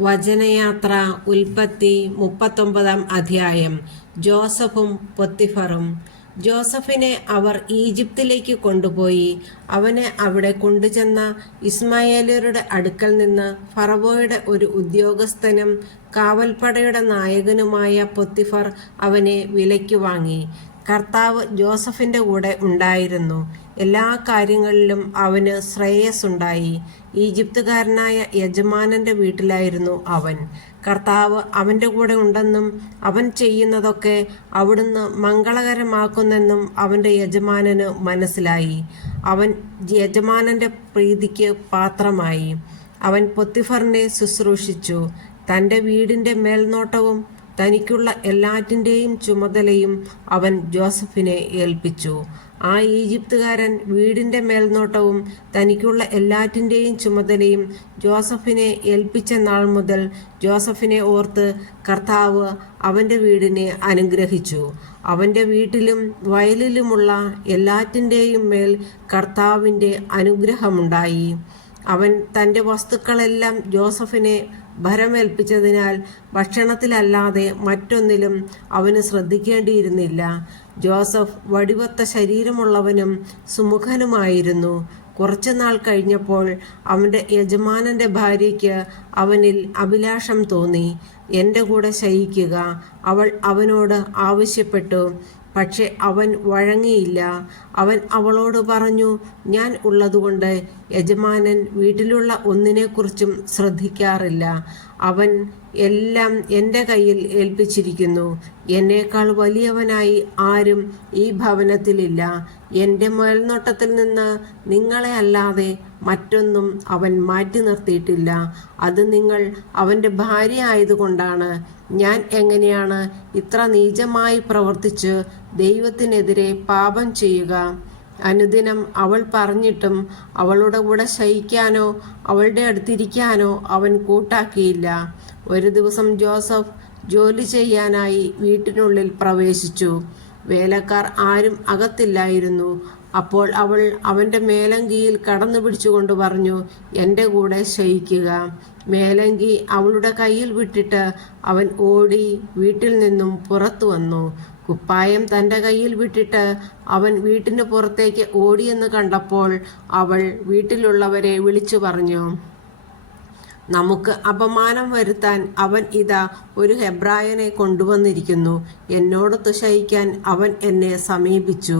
വചനയാത്ര ഉൽപ്പത്തി 39 അധ്യായം. ജോസഫും പൊത്തിഫറും. ജോസഫിനെ അവർ ഈജിപ്തിലേക്ക് കൊണ്ടുപോയി. അവനെ അവിടെ കൊണ്ടുചെന്ന ഇസ്മായേല്യരുടെ അടുക്കൽ നിന്ന് ഫറവോയുടെ ഒരു ഉദ്യോഗസ്ഥനും കാവൽപ്പടയുടെ നായകനുമായ പൊത്തിഫർ അവനെ വിലയ്ക്ക് വാങ്ങി. കർത്താവ് ജോസഫിൻ്റെ കൂടെ ഉണ്ടായിരുന്നു. എല്ലാ കാര്യങ്ങളിലും അവന് ശ്രേയസ്സുണ്ടായി. ഈജിപ്തുകാരനായ യജമാനന്റെ വീട്ടിലായിരുന്നു അവൻ. കർത്താവ് അവൻ്റെ കൂടെ ഉണ്ടെന്നും അവൻ ചെയ്യുന്നതൊക്കെ അവിടുന്ന് മംഗളകരമാക്കുന്നെന്നും അവൻ്റെ യജമാനന് മനസ്സിലായി. അവൻ യജമാനന്റെ പ്രീതിക്ക് പാത്രമായി. അവൻ പൊത്തിഫറിനെ ശുശ്രൂഷിച്ചു. തൻ്റെ വീടിൻ്റെ മേൽനോട്ടവും തനിക്കുള്ള എല്ലാറ്റിൻ്റെയും ചുമതലയും അവൻ ജോസഫിനെ ഏൽപ്പിച്ചു. ആ ഈജിപ്തുകാരൻ വീടിൻ്റെ മേൽനോട്ടവും തനിക്കുള്ള എല്ലാറ്റിൻ്റെയും ചുമതലയും ജോസഫിനെ ഏൽപ്പിച്ച നാൾ മുതൽ ജോസഫിനെ ഓർത്ത് കർത്താവ് അവൻ്റെ വീടിനെ അനുഗ്രഹിച്ചു. അവൻ്റെ വീട്ടിലും വയലിലുമുള്ള എല്ലാറ്റിൻ്റെയും മേൽ കർത്താവിൻ്റെ അനുഗ്രഹമുണ്ടായി. അവൻ തൻ്റെ വസ്തുക്കളെല്ലാം ജോസഫിനെ ഭരമേൽപ്പിച്ചതിനാൽ ഭക്ഷണത്തിലല്ലാതെ മറ്റൊന്നിലും അവന് ശ്രദ്ധിക്കേണ്ടിയിരുന്നില്ല. ജോസഫ് വടിവത്ത ശരീരമുള്ളവനും സുമുഖനുമായിരുന്നു. കുറച്ചുനാൾ കഴിഞ്ഞപ്പോൾ അവൻ്റെ യജമാനന്റെ ഭാര്യയ്ക്ക് അവനിൽ അഭിലാഷം തോന്നി. എൻ്റെ കൂടെ ശയിക്കുക അവൾ അവനോട് ആവശ്യപ്പെട്ടു. പക്ഷെ അവൻ വഴങ്ങിയില്ല. അവൻ അവളോട് പറഞ്ഞു, ഞാൻ ഉള്ളതുകൊണ്ട് യജമാനൻ വീട്ടിലുള്ള ഒന്നിനെക്കുറിച്ചും ശ്രദ്ധിക്കാറില്ല. അവൻ എല്ലാം എൻ്റെ കയ്യിൽ ഏൽപ്പിച്ചിരിക്കുന്നു. എന്നേക്കാൾ വലിയവനായി ആരും ഈ ഭവനത്തിലില്ല. എൻ്റെ മേൽനോട്ടത്തിൽ നിന്ന് നിങ്ങളെ അല്ലാതെ മറ്റൊന്നും അവൻ മാറ്റി നിർത്തിയിട്ടില്ല. അത് നിങ്ങൾ അവൻ്റെ ഭാര്യ ആയതുകൊണ്ടാണ്. ഞാൻ എങ്ങനെയാണ് ഇത്ര നീചമായി പ്രവർത്തിച്ച് ദൈവത്തിനെതിരെ പാപം ചെയ്യുക? അനുദിനം അവൾ പറഞ്ഞിട്ടും അവളുടെ കൂടെ ശയിക്കാനോ അവളുടെ അടുത്തിരിക്കാനോ അവൻ കൂട്ടാക്കിയില്ല. ഒരു ദിവസം ജോസഫ് ജോലി ചെയ്യാനായി വീട്ടിനുള്ളിൽ പ്രവേശിച്ചു. വേലക്കാർ ആരും അകത്തില്ലായിരുന്നു. അപ്പോൾ അവൾ അവൻ്റെ മേലങ്കിയിൽ കടന്നു പിടിച്ചുകൊണ്ട് പറഞ്ഞു, എൻ്റെ കൂടെ ശയിക്കുക. മേലങ്കി അവളുടെ കയ്യിൽ വിട്ടിട്ട് അവൻ ഓടി വീട്ടിൽ നിന്നും പുറത്തു വന്നു. കുപ്പായം തൻ്റെ കയ്യിൽ വിട്ടിട്ട് അവൻ വീട്ടിന് പുറത്തേക്ക് ഓടിയെന്ന് കണ്ടപ്പോൾ അവൾ വീട്ടിലുള്ളവരെ വിളിച്ചു പറഞ്ഞു, നമുക്ക് അപമാനം വരുത്താൻ അവൻ ഇതാ ഒരു ഹെബ്രായനെ കൊണ്ടുവന്നിരിക്കുന്നു. എന്നോടൊത്ത് ശയിക്കാൻ അവൻ എന്നെ സമീപിച്ചു.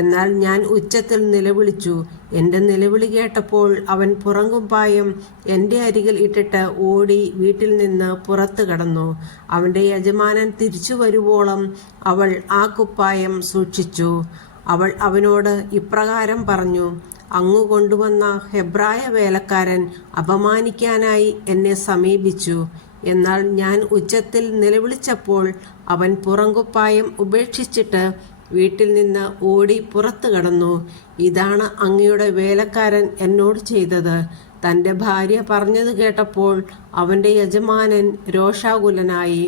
എന്നാൽ ഞാൻ ഉച്ചത്തിൽ നിലവിളിച്ചു. എൻ്റെ നിലവിളി കേട്ടപ്പോൾ അവൻ പുറങ്കുപ്പായം എൻ്റെ അരികിൽ ഇട്ടിട്ട് ഓടി വീട്ടിൽ നിന്ന് പുറത്തു കടന്നു. അവൻ്റെ യജമാനൻ തിരിച്ചു വരുവോളം അവൾ ആ കുപ്പായം സൂക്ഷിച്ചു. അവൾ അവനോട് ഇപ്രകാരം പറഞ്ഞു, അങ്ങു കൊണ്ടുവന്ന ഹെബ്രായ വേലക്കാരൻ അപമാനിക്കാനായി എന്നെ സമീപിച്ചു. എന്നാൽ ഞാൻ ഉച്ചത്തിൽ നിലവിളിച്ചപ്പോൾ അവൻ പുറങ്കുപ്പായം ഉപേക്ഷിച്ചിട്ട് വീട്ടിൽ നിന്ന് ഓടി പുറത്തു കടന്നു. ഇതാണ് അങ്ങയുടെ വേലക്കാരൻ എന്നോട് ചെയ്തത്. തൻ്റെ ഭാര്യ പറഞ്ഞത് കേട്ടപ്പോൾ അവൻ്റെ യജമാനൻ രോഷാകുലനായി.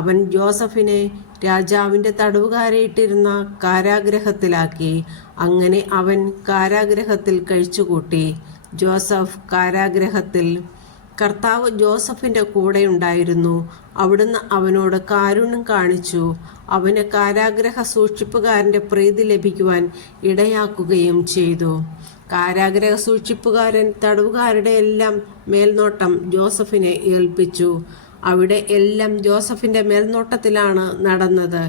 അവൻ ജോസഫിനെ രാജാവിൻ്റെ തടവുകാരായിട്ടിരുന്ന കാരാഗ്രഹത്തിലാക്കി. അങ്ങനെ അവൻ കാരാഗ്രഹത്തിൽ കഴിച്ചുകൂട്ടി. ജോസഫ് കാരാഗ്രഹത്തിൽ. കർത്താവ് ജോസഫിൻ്റെ കൂടെ ഉണ്ടായിരുന്നു. അവിടുന്ന് അവനോട് കാരുണ്യം കാണിച്ചു. അവന് കാരാഗ്രഹ സൂക്ഷിപ്പുകാരൻ്റെ പ്രീതി ലഭിക്കുവാൻ ഇടയാക്കുകയും ചെയ്തു. കാരാഗ്രഹ സൂക്ഷിപ്പുകാരൻ തടവുകാരുടെ എല്ലാം മേൽനോട്ടം ജോസഫിനെ ഏൽപ്പിച്ചു. അവിടെ എല്ലാം ജോസഫിൻ്റെ മേൽനോട്ടത്തിലാണ് നടന്നത്.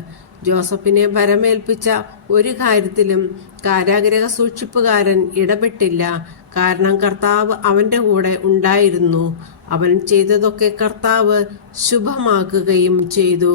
ജോസഫിനെ ഭരമേൽപ്പിച്ച ഒരു കാര്യത്തിലും കാരാഗ്രഹ സൂക്ഷിപ്പുകാരൻ ഇടപെട്ടില്ല. കാരണം കർത്താവ് അവൻ്റെ കൂടെ ഉണ്ടായിരുന്നു. അവൻ ചെയ്തതൊക്കെ കർത്താവ് ശുഭമാക്കുകയും ചെയ്തു.